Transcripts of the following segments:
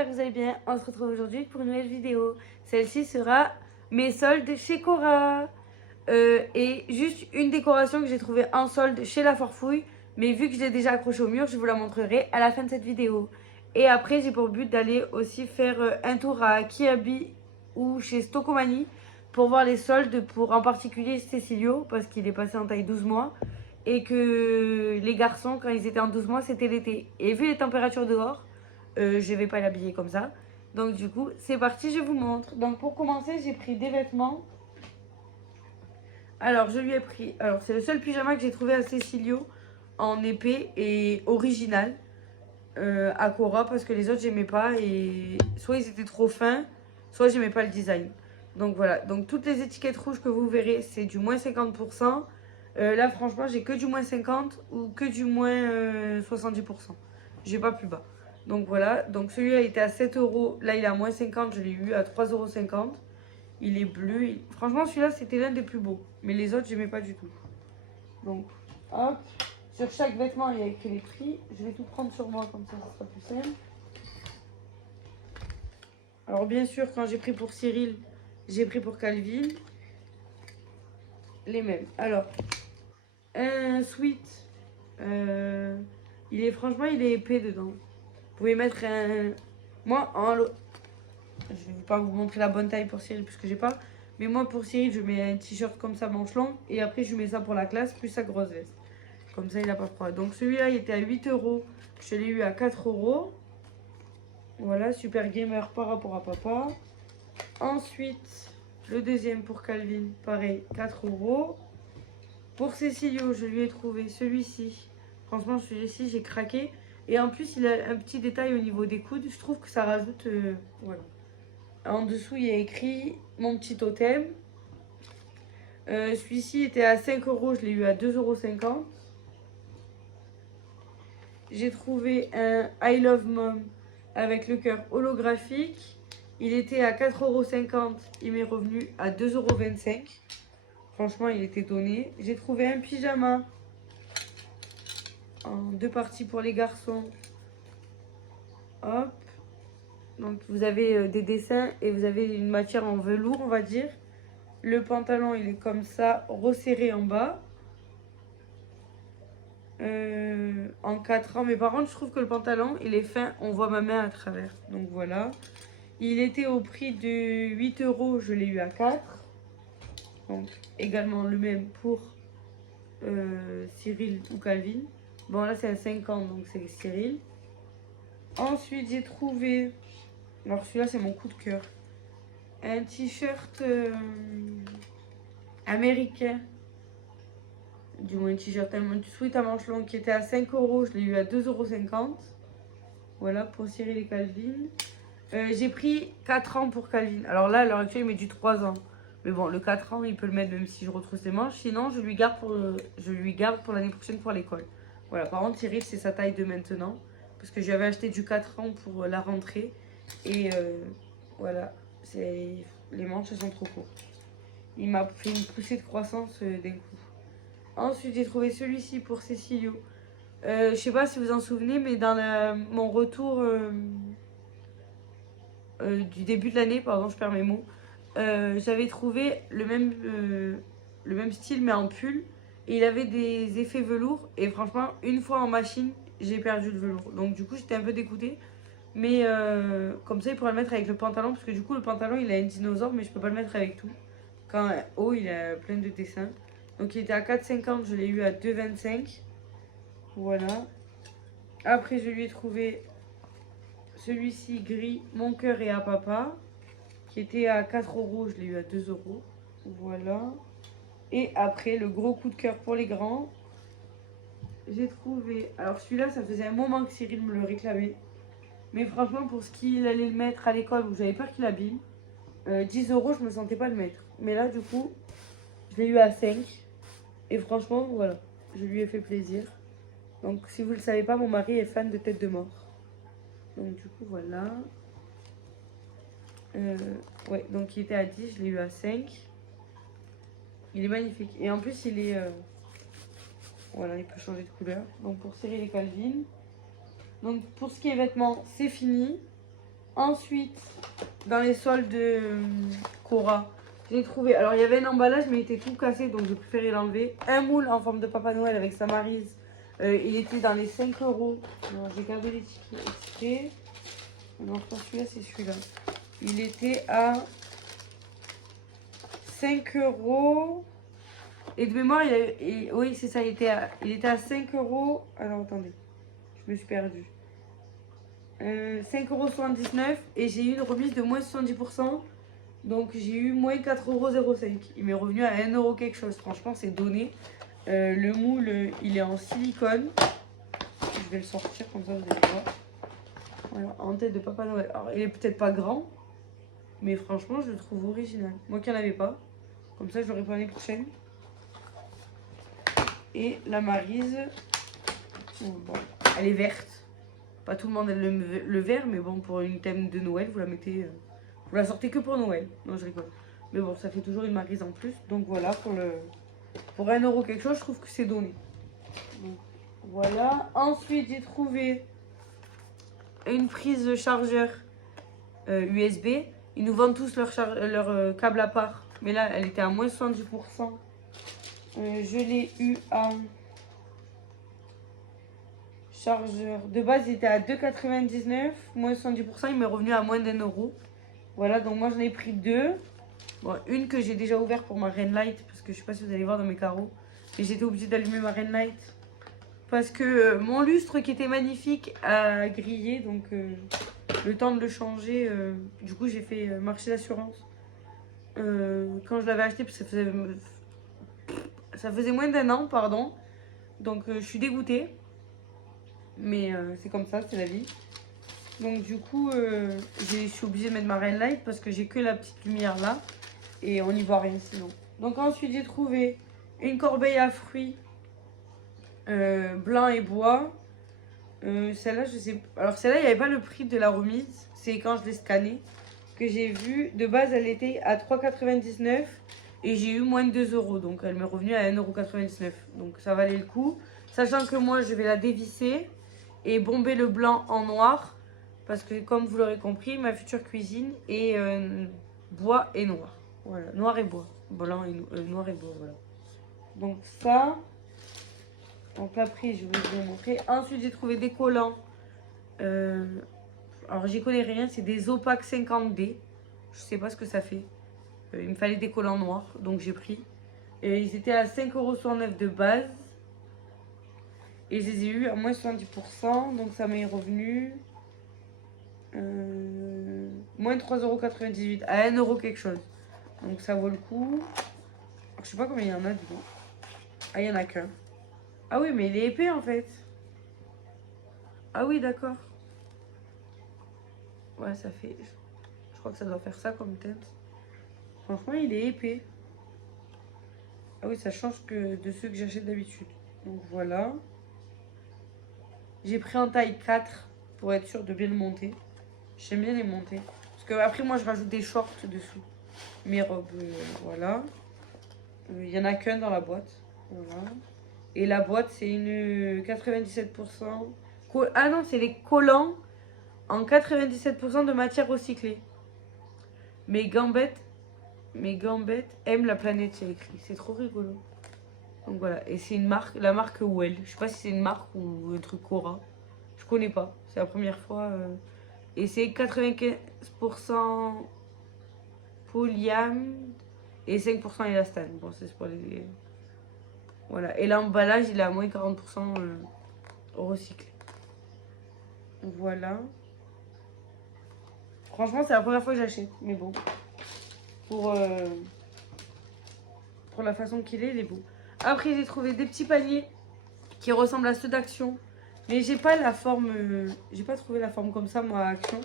j'espère que vous allez bien. On se retrouve aujourd'hui pour une nouvelle vidéo. Celle-ci sera mes soldes chez Cora. Et juste une décoration que j'ai trouvée en solde chez La Forfouille. Mais vu que je l'ai déjà accrochée au mur, je vous la montrerai à la fin de cette vidéo. Et après, j'ai pour but d'aller aussi faire un tour à Kiabi ou chez Stocomanie pour voir les soldes pour en particulier Cécilio parce qu'il est passé en taille 12 mois. Et que les garçons, quand ils étaient en 12 mois, c'était l'été. Et vu les températures dehors, je vais pas l'habiller comme ça. Donc du coup, c'est parti, je vous montre. Donc pour commencer, j'ai pris des vêtements. Alors, je lui ai pris... Alors, c'est le seul pyjama que j'ai trouvé à Cécilio en épais et original à Cora parce que les autres, j'aimais pas. Et soit ils étaient trop fins, soit j'aimais pas le design. Donc voilà. Donc toutes les étiquettes rouges que vous verrez, c'est du moins 50%. Là, franchement, j'ai que du moins 50 ou que du moins 70%. J'ai pas plus bas. Donc voilà. Donc celui-là, il était à 7 euros. Là, il est à moins 50. Je l'ai eu à 3,50 €. Il est bleu. Franchement, celui-là, c'était l'un des plus beaux. Mais les autres, j'aimais pas du tout. Donc, hop. Sur chaque vêtement, il y a écrit les prix. Je vais tout prendre sur moi, comme ça sera plus simple. Alors, bien sûr, quand j'ai pris pour Cyril, j'ai pris pour Calvin. Les mêmes. Alors, un sweat. Franchement, il est épais dedans. Vous pouvez mettre un... Moi, je vais pas vous montrer la bonne taille pour Cyril, puisque j'ai pas. Mais moi, pour Cyril, je mets un t-shirt comme ça, manche longue. Et après, je mets ça pour la classe, plus sa grosse veste. Comme ça, il a pas froid. Donc, celui-là, il était à 8 euros. Je l'ai eu à 4 euros. Voilà, super gamer par rapport à papa. Ensuite, le deuxième pour Calvin, pareil, 4 euros. Pour Cécilio, je lui ai trouvé celui-ci. Franchement, celui-ci, j'ai craqué. Et en plus, il a un petit détail au niveau des coudes. Je trouve que ça rajoute... voilà. En dessous, il y a écrit mon petit totem. Celui-ci était à 5 euros, je l'ai eu à 2,50 €. J'ai trouvé un I Love Mom avec le cœur holographique. Il était à 4,50 €, il m'est revenu à 2,25 €. Franchement, il était donné. J'ai trouvé un pyjama en deux parties pour les garçons. Hop. Donc, vous avez des dessins et vous avez une matière en velours, on va dire. Le pantalon, il est comme ça, resserré en bas. En 4 ans. Mais par contre, je trouve que le pantalon, il est fin. On voit ma main à travers. Donc voilà. Il était au prix de 8 euros. Je l'ai eu à 4. Donc également le même pour Cyril ou Calvin. Bon, là, c'est à 50, donc c'est Cyril. Ensuite, j'ai trouvé... Alors, celui-là, c'est mon coup de cœur. Un t-shirt américain. Du moins, un t-shirt, un sweat à manches longues qui était à 5 euros. Je l'ai eu à 2,50 €. Voilà, pour Cyril et Calvin. J'ai pris 4 ans pour Calvin. Alors là, à l'heure actuelle, il met du 3 ans. Mais bon, le 4 ans, il peut le mettre même si je retrousse les manches. Sinon, je lui garde pour l'année prochaine pour l'école. Voilà, par contre, Cyril, c'est sa taille de maintenant. Parce que j'avais acheté du 4 ans pour la rentrée. Et voilà, les manches, elles sont trop courtes. Il m'a fait une poussée de croissance d'un coup. Ensuite, j'ai trouvé celui-ci pour Cécilio. Je sais pas si vous en souvenez, mais dans mon retour du début de l'année, pardon, je perds mes mots, j'avais trouvé le même style, mais en pull. Et il avait des effets velours. Et franchement, une fois en machine, j'ai perdu le velours. Donc du coup, j'étais un peu dégoûtée. Mais comme ça, il pourrait le mettre avec le pantalon. Parce que du coup, le pantalon, il a un dinosaure, mais je peux pas le mettre avec tout. Quand haut, il a plein de dessins. Donc il était à 4,50, je l'ai eu à 2,25. Voilà. Après, je lui ai trouvé celui-ci gris, mon cœur est à papa, qui était à 4 euros, je l'ai eu à 2 euros. Voilà. Et après, le gros coup de cœur pour les grands. J'ai trouvé... Alors celui-là, ça faisait un moment que Cyril me le réclamait. Mais franchement, pour ce qu'il allait le mettre à l'école, où j'avais peur qu'il abîme, 10 euros, je me sentais pas le mettre. Mais là, du coup, je l'ai eu à 5. Et franchement, voilà, je lui ai fait plaisir. Donc, si vous ne le savez pas, mon mari est fan de tête de mort. Donc, du coup, voilà. Ouais, donc il était à 10, je l'ai eu à 5. Il est magnifique. Et en plus, il est... voilà, il peut changer de couleur. Donc, pour Cyril et Calvin. Donc, pour ce qui est vêtements, c'est fini. Ensuite, dans les soldes de Cora, j'ai trouvé. Alors, il y avait un emballage, mais il était tout cassé, donc j'ai préféré l'enlever. Un moule en forme de Papa Noël avec sa maryse. Il était dans les 5 euros. J'ai gardé l'étiquette exprès. Non, je pense que celui-là, c'est celui-là. Il était à 5 euros. Et de mémoire, oui, c'est ça, il était à 5 euros. Alors, attendez, je me suis perdue. 5,79 € et j'ai eu une remise de moins 70%. Donc j'ai eu moins 4,05 €. Il m'est revenu à 1 € quelque chose. Franchement, c'est donné. Le moule, il est en silicone. Je vais le sortir comme ça, vous allez voir. Voilà, en tête de Papa Noël. Alors, il est peut-être pas grand, mais franchement, je le trouve original. Moi qui n'en avais pas. Comme ça, j'aurais pas l'année prochaine. Et la maryse, bon, elle est verte. Pas tout le monde aime le vert, mais bon, pour une thème de Noël, vous la mettez. Vous la sortez que pour Noël. Non, je rigole. Mais bon, ça fait toujours une maryse en plus. Donc voilà, pour 1 € quelque chose, je trouve que c'est donné. Donc, voilà. Ensuite, j'ai trouvé une prise de chargeur USB. Ils nous vendent tous leur câble à part. Mais là, elle était à moins 70%. Je l'ai eu à chargeur. De base, il était à 2,99. Moins 70%, il m'est revenu à moins d'1 €. Voilà, donc moi j'en ai pris deux. Bon, une que j'ai déjà ouverte pour ma Ring Light, parce que je sais pas si vous allez voir dans mes carreaux. Et j'étais obligée d'allumer ma Ring Light. Parce que mon lustre qui était magnifique a grillé, donc le temps de le changer, du coup j'ai fait marcher l'assurance. Quand je l'avais acheté, parce que ça faisait moins d'1 an, pardon. Donc je suis dégoûtée. Mais c'est comme ça, c'est la vie. Donc du coup, je suis obligée de mettre ma Ring Light parce que j'ai que la petite lumière là. Et on n'y voit rien sinon. Donc ensuite, j'ai trouvé une corbeille à fruits blanc et bois. Celle-là, je sais. Alors celle-là, il n'y avait pas le prix de la remise. C'est quand je l'ai scannée que j'ai vu. De base, elle était à 3,99 € et j'ai eu moins de 2 €. Donc elle m'est revenue à 1,99 €. Donc ça valait le coup. Sachant que moi, je vais la dévisser et bomber le blanc en noir. Parce que comme vous l'aurez compris, ma future cuisine est bois et noir. Voilà, noir et bois. Blanc et noir et bois, voilà. Donc ça. Donc la prise, je vais vous montrer. Ensuite, j'ai trouvé des collants. Alors, j'y connais rien. C'est des Opaque 50D. Je sais pas ce que ça fait. Il me fallait des collants noirs. Donc, j'ai pris. Et ils étaient à 5,69 € de base. Et je les ai eu à moins 70%. Donc, ça m'est revenu. Moins 3,98 € à 1 € quelque chose. Donc, ça vaut le coup. Alors, je sais pas combien il y en a dedans. Ah, il y en a qu'un. Ah oui, mais il est épais en fait. Ah oui, d'accord. Ouais, ça fait... Je crois que ça doit faire ça comme tête. Franchement, il est épais. Ah oui, ça change que de ceux que j'achète d'habitude. Donc voilà. J'ai pris en taille 4 pour être sûr de bien le monter. J'aime bien les monter. Parce que après, moi, je rajoute des shorts dessous. Mes robes, voilà. Il y en a qu'un dans la boîte. Voilà. Et la boîte, c'est une 97%. Ah non, c'est les collants en 97% de matière recyclée. Mes gambettes aiment la planète, c'est écrit. C'est trop rigolo. Donc voilà, et c'est une marque, la marque Well. Je sais pas si c'est une marque ou un truc Cora. Je connais pas, c'est la première fois. Et c'est 95% polyam et 5% élastane. Bon, c'est pour les... Voilà, et l'emballage, il est à moins 40% recyclé. Voilà. Franchement, c'est la première fois que j'achète, mais bon. Pour la façon qu'il est, il est beau. Après, j'ai trouvé des petits paniers qui ressemblent à ceux d'Action. Mais j'ai pas la forme... j'ai pas trouvé la forme comme ça, moi, à Action.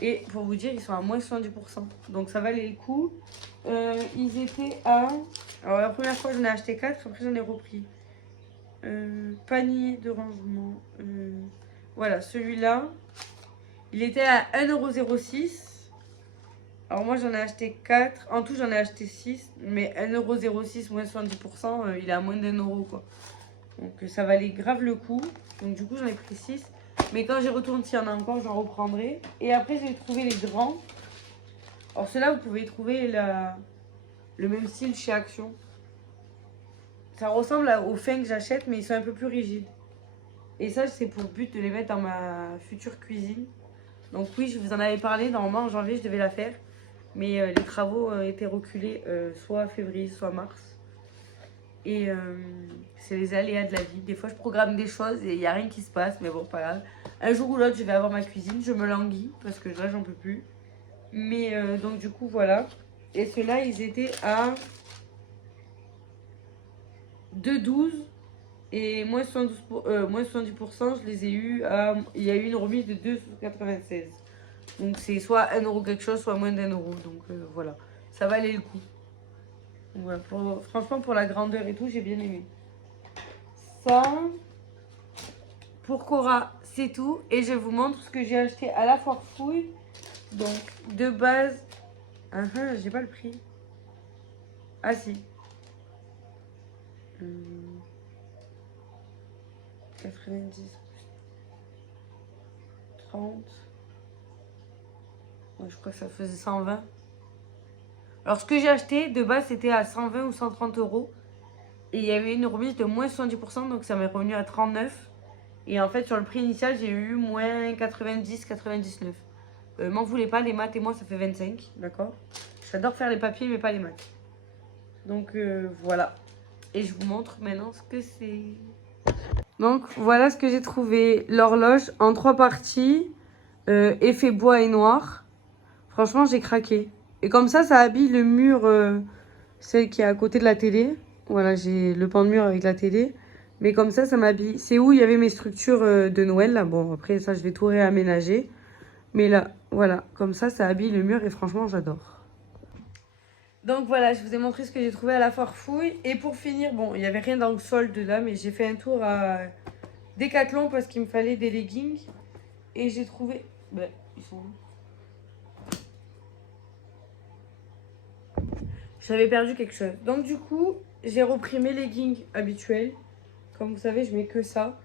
Et pour vous dire, ils sont à moins 70%. Donc ça valait le coup. Ils étaient à... Alors la première fois, j'en ai acheté 4. Après, j'en ai repris. Panier de rangement. Voilà, celui-là. Il était à 1,06 €. Alors moi, j'en ai acheté 4. En tout, j'en ai acheté 6. Mais 1,06 € moins 70%, il est à moins d'1 € quoi. Donc ça valait grave le coup. Donc du coup, j'en ai pris 6. Mais quand j'y retourne, s'il y en a encore, j'en reprendrai. Et après, j'ai trouvé les grands. Alors ceux-là, vous pouvez trouver le même style chez Action. Ça ressemble aux fins que j'achète, mais ils sont un peu plus rigides. Et ça, c'est pour but de les mettre dans ma future cuisine. Donc oui, je vous en avais parlé. Normalement, en janvier, je devais la faire. Mais les travaux ont été reculés soit février, soit mars. Et c'est les aléas de la vie. Des fois, je programme des choses et il n'y a rien qui se passe. Mais bon, pas grave. Un jour ou l'autre, je vais avoir ma cuisine. Je me languis parce que là, j'en peux plus. Mais donc du coup, voilà. Et ceux-là, ils étaient à 2,12. Et moins 70%, je les ai eu à... Il y a eu une remise de 2,96. Donc c'est soit 1 euro quelque chose, soit moins d'1 euro. Donc voilà, ça valait le coup. Donc, voilà, franchement, pour la grandeur et tout, j'ai bien aimé. Ça, pour Cora, c'est tout. Et je vous montre ce que j'ai acheté à la foire fouille. Donc de base... j'ai pas le prix. Ah si. 90, 30. Ouais, je crois que ça faisait 120. Alors, ce que j'ai acheté, de base, c'était à 120 ou 130 euros. Et il y avait une remise de moins 70%, donc ça m'est revenu à 39. Et en fait, sur le prix initial, j'ai eu moins 90, 99. M'en voulez pas, les maths et moi, ça fait 25, d'accord? J'adore faire les papiers, mais pas les maths. Donc, voilà. Et je vous montre maintenant ce que c'est. Donc, voilà ce que j'ai trouvé. L'horloge en 3 parties. Effet bois et noir. Franchement, j'ai craqué. Et comme ça habille le mur, celle qui est à côté de la télé. Voilà, j'ai le pan de mur avec la télé. Mais comme ça m'habille. C'est où il y avait mes structures de Noël, là. Bon, après, ça, je vais tout réaménager. Mais là, voilà, comme ça habille le mur et franchement, j'adore. Donc voilà, je vous ai montré ce que j'ai trouvé à la foire fouille. Et pour finir, bon, il n'y avait rien dans le solde là, mais j'ai fait un tour à Decathlon parce qu'il me fallait des leggings. Et j'ai trouvé... Ben, ils sont où? J'avais perdu quelque chose. Donc du coup, j'ai repris mes leggings habituels. Comme vous savez, je mets que ça.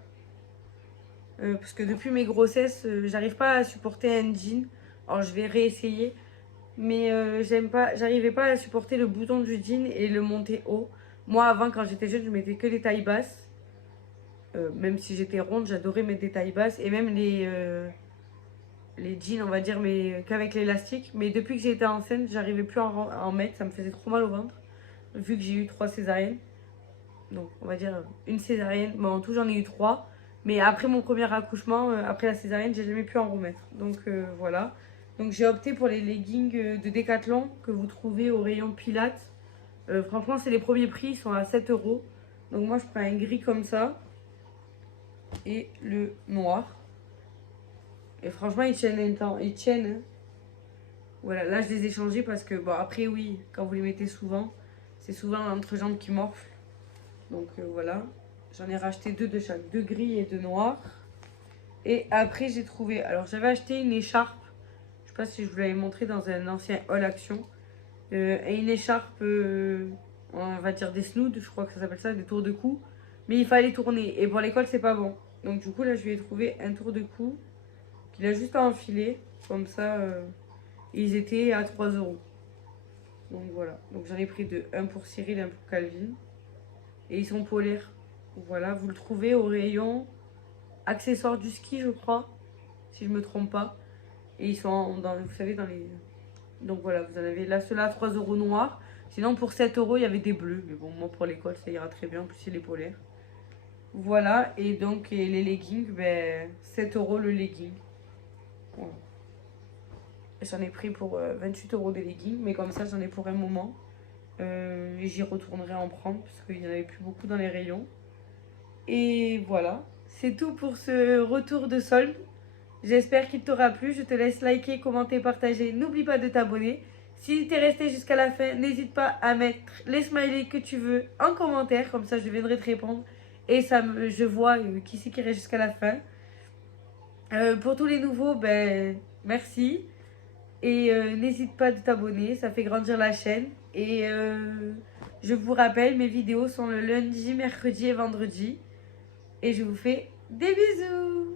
Parce que depuis mes grossesses, j'arrive pas à supporter un jean. Alors je vais réessayer. Mais j'arrivais pas à supporter le bouton du jean et le monter haut. Moi avant, quand j'étais jeune, je mettais que des tailles basses. Même si j'étais ronde, j'adorais mettre des tailles basses. Et même les jeans, on va dire, mais qu'avec l'élastique. Mais depuis que j'ai été enceinte, j'arrivais plus à en mettre. Ça me faisait trop mal au ventre. Vu que j'ai eu 3 césariennes. Donc, on va dire une césarienne. Bon, en tout, j'en ai eu 3. Mais après mon premier accouchement, après la césarienne, j'ai jamais pu en remettre. Donc, voilà. Donc, j'ai opté pour les leggings de Decathlon que vous trouvez au rayon Pilates. Franchement, c'est les premiers prix. Ils sont à 7 euros. Donc, moi, je prends un gris comme ça. Et le noir. Et franchement, ils tiennent un temps. Ils tiennent. Hein. Voilà, là, je les ai changés parce que, bon, après, oui, quand vous les mettez souvent, c'est souvent l'entrejambe qui morfle. Donc voilà, j'en ai racheté 2 de chaque, 2 gris et 2 noirs. Et après j'ai trouvé, alors j'avais acheté une écharpe, je sais pas si je vous l'avais montré dans un ancien haul action. Et une écharpe, on va dire des snoods, je crois que ça s'appelle ça, des tours de cou. Mais il fallait tourner et pour l'école c'est pas bon. Donc du coup là je lui ai trouvé un tour de cou qu'il a juste à enfiler. Comme ça, ils étaient à 3 euros. Donc voilà, donc j'en ai pris deux, un pour Cyril, un pour Calvin. Et ils sont polaires. Voilà, vous le trouvez au rayon accessoires du ski, je crois, si je me trompe pas. Et ils sont, vous savez, dans les... Donc voilà, vous en avez là, ceux-là, 3 euros noirs. Sinon, pour 7 euros, il y avait des bleus. Mais bon, moi, pour l'école, ça ira très bien. En plus, c'est les polaires. Voilà, et donc, et les leggings, ben, 7 euros le legging. Voilà. J'en ai pris pour 28 euros des leggings, mais comme ça, j'en ai pour un moment. Et j'y retournerai en prendre, parce qu'il n'y en avait plus beaucoup dans les rayons. Et voilà, c'est tout pour ce retour de solde. J'espère qu'il t'aura plu. Je te laisse liker, commenter, partager. N'oublie pas de t'abonner. Si tu es resté jusqu'à la fin, n'hésite pas à mettre les smileys que tu veux en commentaire. Comme ça, je viendrai te répondre. Et je vois qui c'est qui reste jusqu'à la fin. Pour tous les nouveaux, ben, merci. Et n'hésite pas de t'abonner. Ça fait grandir la chaîne. Et je vous rappelle, mes vidéos sont le lundi, mercredi et vendredi. Et je vous fais des bisous.